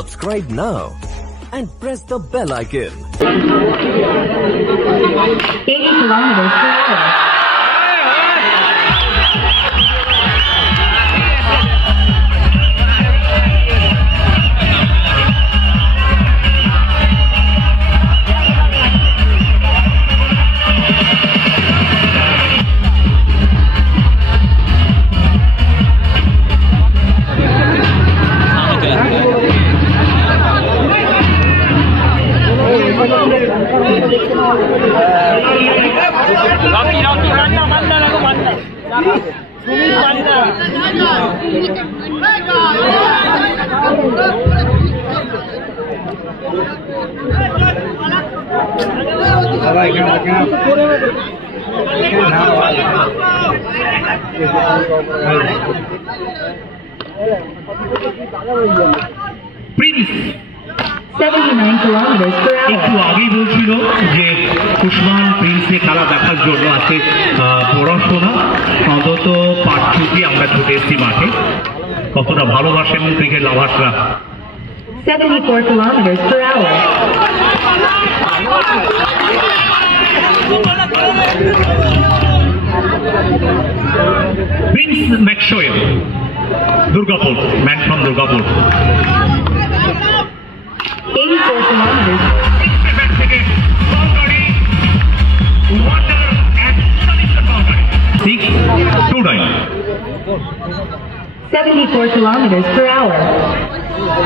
Subscribe now and press the bell icon. 80 kilometers per hour. Prince 79 kilometers per hour. একটু আগেই বলছিল যে উসমান প্রিন্সে খেলা দেখার জন্য আছে পড়াশোনা অন্তত পাঠ ছুটি আমরা ছুটে এসেছি মাঠে। কতটা ভালোবাসেন ক্রিকেট লাভার্সরা। 74 kilometers per hour. Prince Maxwell, Durgapur, man from Durgapur. 84 kilometers. 74 kilometers per hour.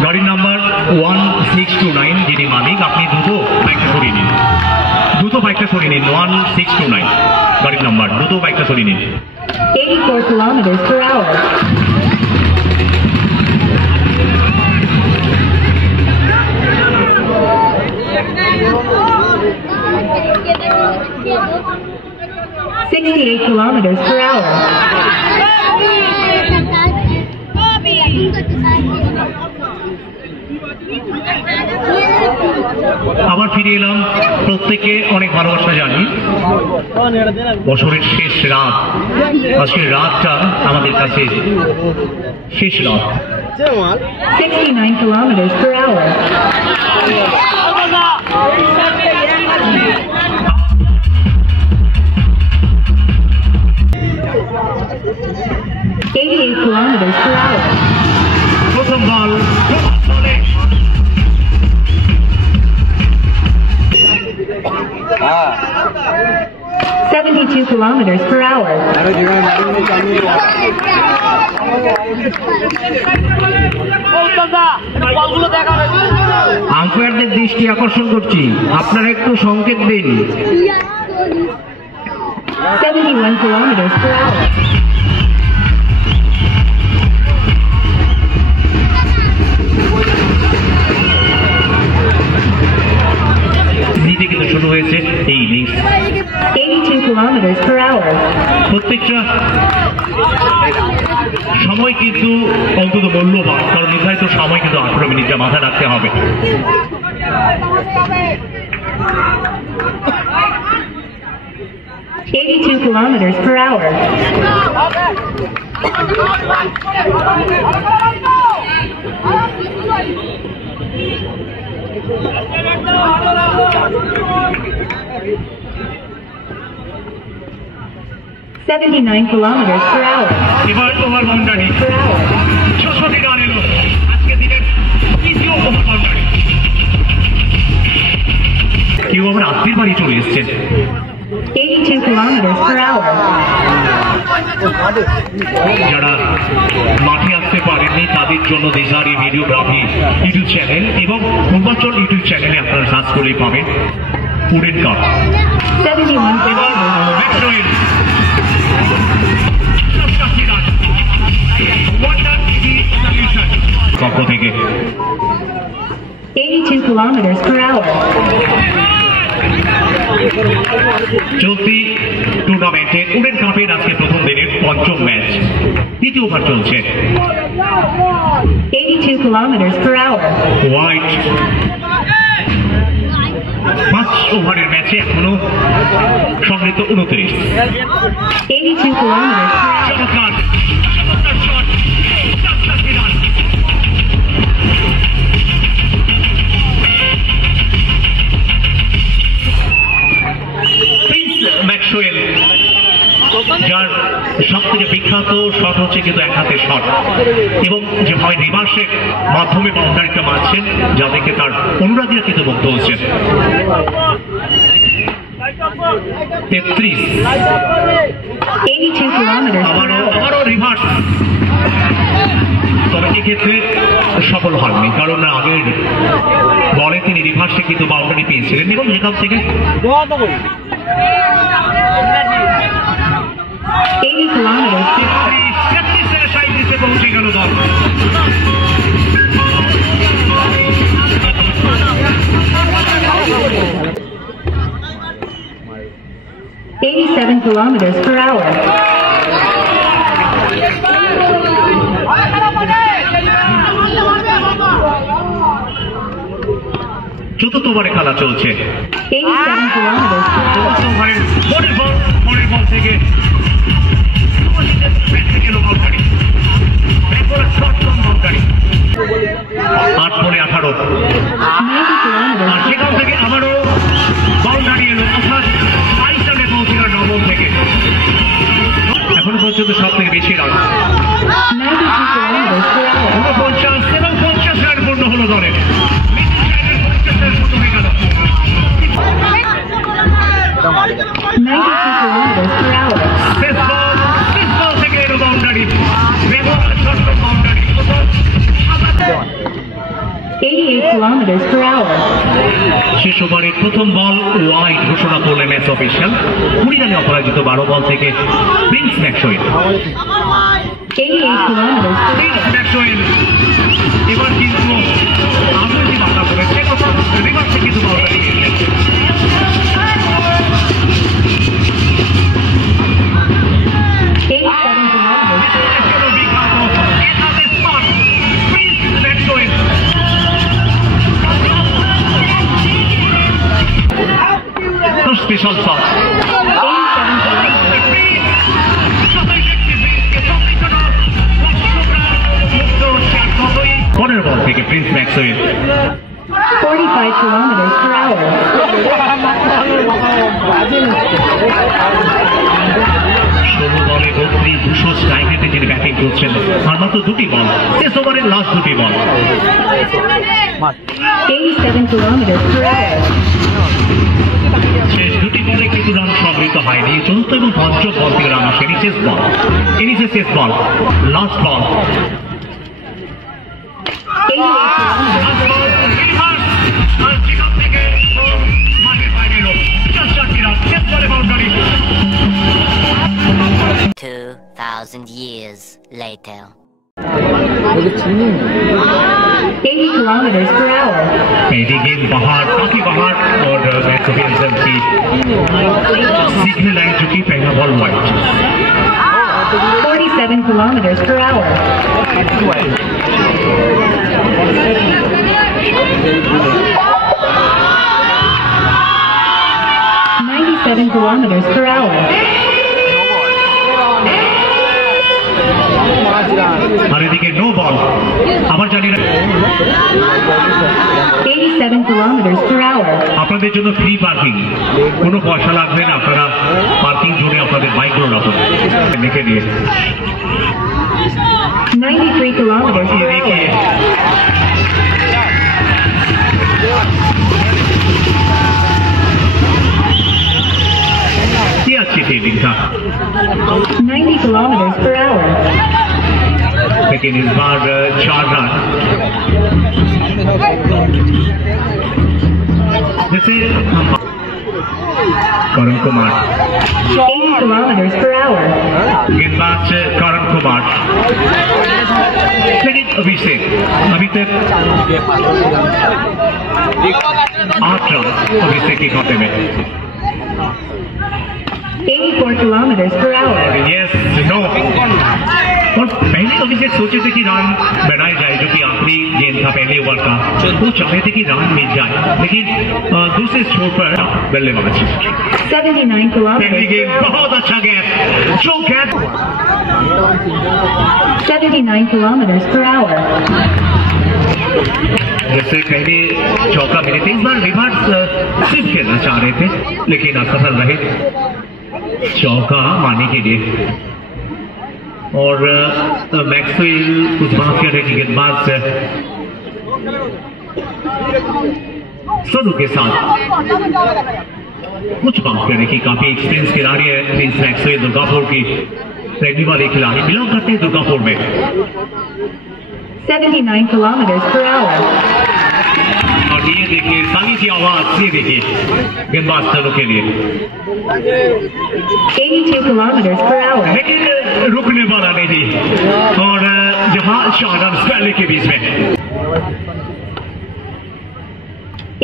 গাড়ির নাম্বার 1629, যিনি মালিক, আপনি দ্রুত বাইকটা সরিয়ে নিন, দ্রুত বাইকটা সরিয়ে নিন। 1629 গাড়ির নাম্বার, দ্রুত বাইকটা সরিয়ে নিন। 84 kilometers per hour. $68 kilometers per hour. আবার ফিরে এলাম, প্রত্যেকে অনেক ভালোবাসা জানি। বছরের শেষ রাত, আজকের রাতটা আমাদের কাছে শেষ রাত। 69 kilometers per hour. $88 kilometers per hour. প্রথম বল 72 kilometers per hour. আম্পায়ারদের দৃষ্টি আকর্ষণ করছি, আপনারা একটু সংকেত দিন। 71 kilometers per hour. দিতে কিন্তু শুরু হয়েছে এই ইনিংস। 82 kilometers per hour. প্রত্যেকটা সময় কিন্তু অন্তত মূল্যবান, কারণ নির্ধারিত সময় কিন্তু 18 মিনিট, যা মাথায় রাখতে হবে। $82 kilometers per hour. $79 kilometers per hour. এবার over boundary Per hour. ৬৬ run এলো আজকে দিনের তৃতীয় ওভার বাউন্ডারি। কেউ আবার আত্মীয় বাড়ি চলে এসছেন। 82 kilometers per hour. যারা মাঠে আসতে পারেননি তাদের জন্য দেশারি ভিডিওগ্রাফি ইউটিউব চ্যানেল এবং পূর্বাঞ্চল ইউটিউব চ্যানেলে আপনারা সার্চ করলেই পাবেন উডেন কাপ। 71 kilometers. পক্ষ থেকে 82 kilometers per hour. চলতি টুর্নামেন্টে উডেন কাপের আজকে প্রথম দিনের পঞ্চম ম্যাচ, দ্বিতীয় ওভার চলছে। 82 kilometers per hour. হোয়াইট 5 ওভারের ম্যাচে এখনো সংগৃহীত 29। 82 kilometers per hour. চমৎকার শট, কিন্তু এক হাতে শট এবং যেভাবে রিভার্সের মাধ্যমে বাউন্ডারিটা মারছেন যা দেখে তার অনুরাগীরা কিন্তু মুগ্ধ হচ্ছেন। 82 kilometers per hour. আবারও রিভার্স, তবে এক্ষেত্রে সফল হননি কারণ আগের বলে তিনি রিভার্সে কিন্তু বাউন্ডারি পেয়েছিলেন এবং সেখান থেকে 80 kilometers. 37 পৌঁছে গেল দল। 87 kilometers per hour. চতুর্থ ওভারে খেলা চলছে। 87 kilometers per hour. চতুর্থ ওভারের পরের বল থেকে গেল বাউন্ডারি, শর্ট কম বাউন্ডারি, 8 বলে 18। 90 kilometers. আর সেখান থেকে আবারও বাউন্ডারি এলো, অর্থাৎ 22 রানে পৌঁছিল নবম থেকে। এখনো পর্যন্ত সব থেকে বেশি রান 92 kilometers per hour. 49 এবং 50 রান পূর্ণ হলো দলের। 50 রান পূর্ণ হয়ে গেল। 92 kilometers per hour. শেষ বল থেকে এলো বাউন্ডারি এবং short boundary. 88 kilometers per hour. শেষ ওভারের প্রথম বল ওয়াইড ঘোষণা করলেন ম্যাচ অফিসিয়াল। 20 রানে অপরাজিত 12 বল থেকে Prince Maxwell. 88 kilometers per Prince hour. Maxwell এবার কিন্তু আগুনটি বাধা করেছে, রিভার্সে কিন্তু বাউন্ডারি পেয়েছেন। 87 kilometers per hour. Special shot 87 পরের বল থেকে Prince Maxwell. 45 kilometers per hour. ষোলো বলে 32 200 স্ট্রাইকেতে যিনি ব্যাটিং করছেন, আর মাত্র দুটি বল, শেষ ওভারের লাস্ট দুটি বল। 87 kilometers per hour. শেষ দুটি বলে কিন্তু রান সংগৃহীত হয়নি। চতুর্থ এবং পঞ্চম বল থেকে রান আসেনি। শেষ বল, ইনিংসের শেষ ball, last ball. 2,000 years later. 80 kilometers per hour. एदिके बाहर काफी बाहर और मैथोपियंसम की सिग्नल लाइन चुकी, पहला ball wide. 47 kilometers per hour. 97 kilometers per hour. আর এদিকে নো বল, আবার জানি না 87 kilometers per hour. আপনাদের জন্য ফ্রি পার্কিং, কোনো পয়সা লাগবে না, আপনারা পার্কিং জোনে আপনাদের বাইকগুলো রাখুন লিখে দিয়ে। 93 kilometers per এদিকে hour. কি আছে ফিল্ডিংটা, 90 kilometers per hour. लेकिन इस बार 4 रन। जैसे Karan Kumar 80 kilometers per hour. गेंदबाज करण कुमार, लेकिन अभिषेक अभी तक 8 रन अभिषेक के खाते में। 84 kilometers per hour. Yes no, और पहले अभिषेक सोचे थे कि रन बनाए जाए, जो कि आखिरी गेंद था पहले ओवर का, वो चाहते थे कि रन मिल जाए, लेकिन दूसरे छोर पर बल्लेबाज 79 पहली kilometers गेंद per hour. बहुत अच्छा गैप, जो गैप 79 kilometers per hour. जैसे पहले चौका मिले थे, इस बार रिवर्स स्विप खेलना चाह रहे थे लेकिन असफल रहे चौका मारने के लिए। और मैक्सवेल कुछ बात कर रहे कि गेंदबाज सोनू के साथ कुछ बात करें कि काफी एक्सपीरियंस खिलाड़ी है प्रिंस मैक्सवेल, दुर्गापुर की रहने वाले खिलाड़ी, बिलोंग करते हैं दुर्गापुर में। 79 kilometers per hour. और ये देखिए साली की आवाज, ये देखिए गेंदबाज सोनू के लिए 82 kilometers per hour. लेकिन रुकने वाला नहीं। और जहां शाहरान स्पैले के बीच में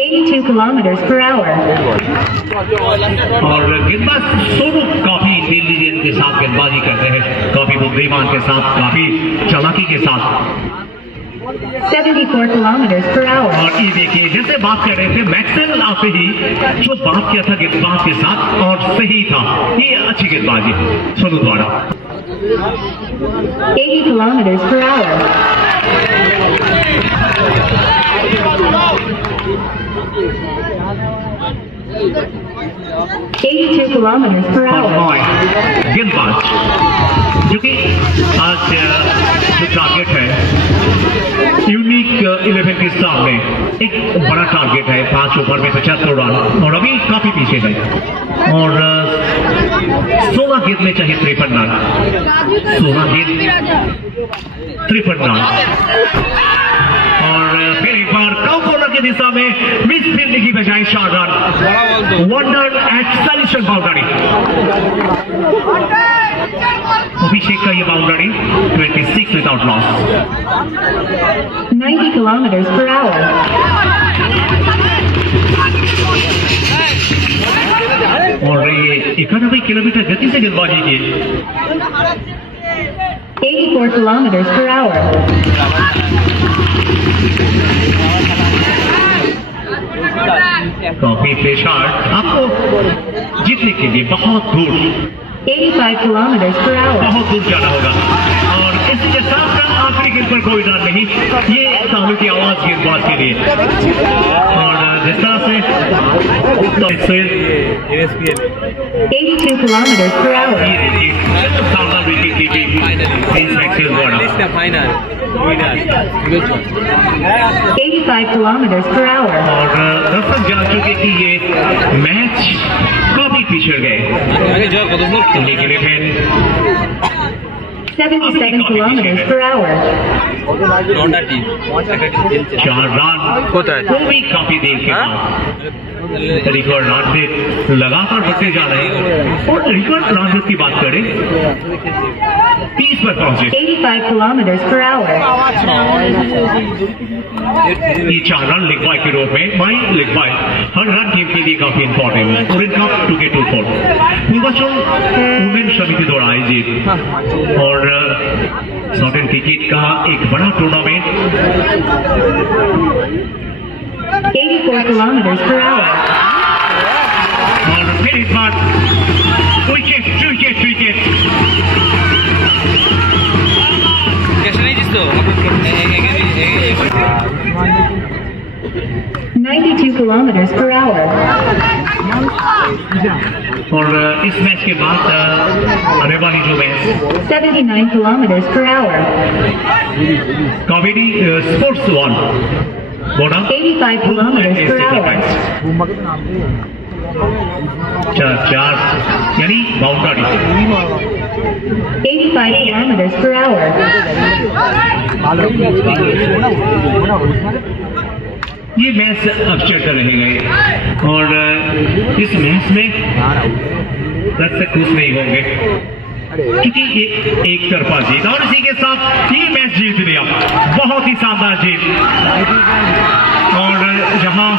82 kilometers per hour. और गेंदबाज सोनू काफी इंटेलिजेंस के साथ गेंदबाजी करते हैं, काफी बुद्धिमान के साथ, काफी चालाकी के साथ। 74 kilometers per hour. और ये देखिए जैसे बात कर रहे थे मैक्सवेल आते ही जो बात किया था गेंदबाज के साथ और सही था, ये अच्छी गेंदबाजी सोनू द्वारा। 80 kilometers per hour. 82 kilometers per hour. गेंदबाज जो कि आज जो टारगेट है यूनिक 11 के सामने एक बड़ा टारगेट है, 5 ओवर में 75 रन और अभी काफी पीछे है और 16 गेंद में चाहिए 53 रन, 16 गेंद 53 रन। और फिर एक बार कम कॉर्नर की दिशा में मिस फील्डिंग की बजाय shot run, wonder extension boundary. Abhishek का ये boundary 26 without loss. 90 kilometers per hour. और ये 91 किलोमीटर गति से गेंदबाजी की। 84 kilometers per hour. काफी प्रेशर आपको जीतने के लिए बहुत दूर 85 kilometers per hour. बहुत दूर जाना होगा। और इसी के साथ साथ आखिरी गेंद पर कोई रन नहीं, ये सालू की आवाज गेंदबाज के लिए। और जिस तरह से 82 kilometers per hour. सामना विकेट की टीम प्रिंस मैक्सवेल द्वारा 85 kilometers per hour. और दर्शक जान चुके कि ये मैच काफी पिछड़ गए, लेकिन 77 kilometers per hour. 4 रन वो भी काफी देर के बाद रिकॉर्ड रन से लगातार बढ़ते जा रहे हैं। और रिकॉर्ड रन की बात करें 30 पर पहुंचे। 85 kilometers per hour. ये 4 रन लिखवाई के रूप में माई लिखवाई हर रन टीम के लिए काफी इंपॉर्टेंट है। Orange cup 2K24 Purvanchal women समिति द्वारा आयोजित और शॉर्ट एंड क्रिकेट का एक बड़ा टूर्नामेंट 84 kilometers per hour. और फिर इस बार विकेट 92 kilometers per hour. और इस मैच के बाद आने वाली जो match 79 kilometers per hour. Kaveri sports 1 बोला 85 kilometers per hour. 4 यानी बाउंड्री 85 kilometers per hour. ये मैच अक्षर कर रहेंगे और इस मैच में दर्शक खुश नहीं होंगे क्योंकि ये एक तरफा जीत और इसी के साथ ये मैच जीत लिया, बहुत ही शानदार जीत। और जहां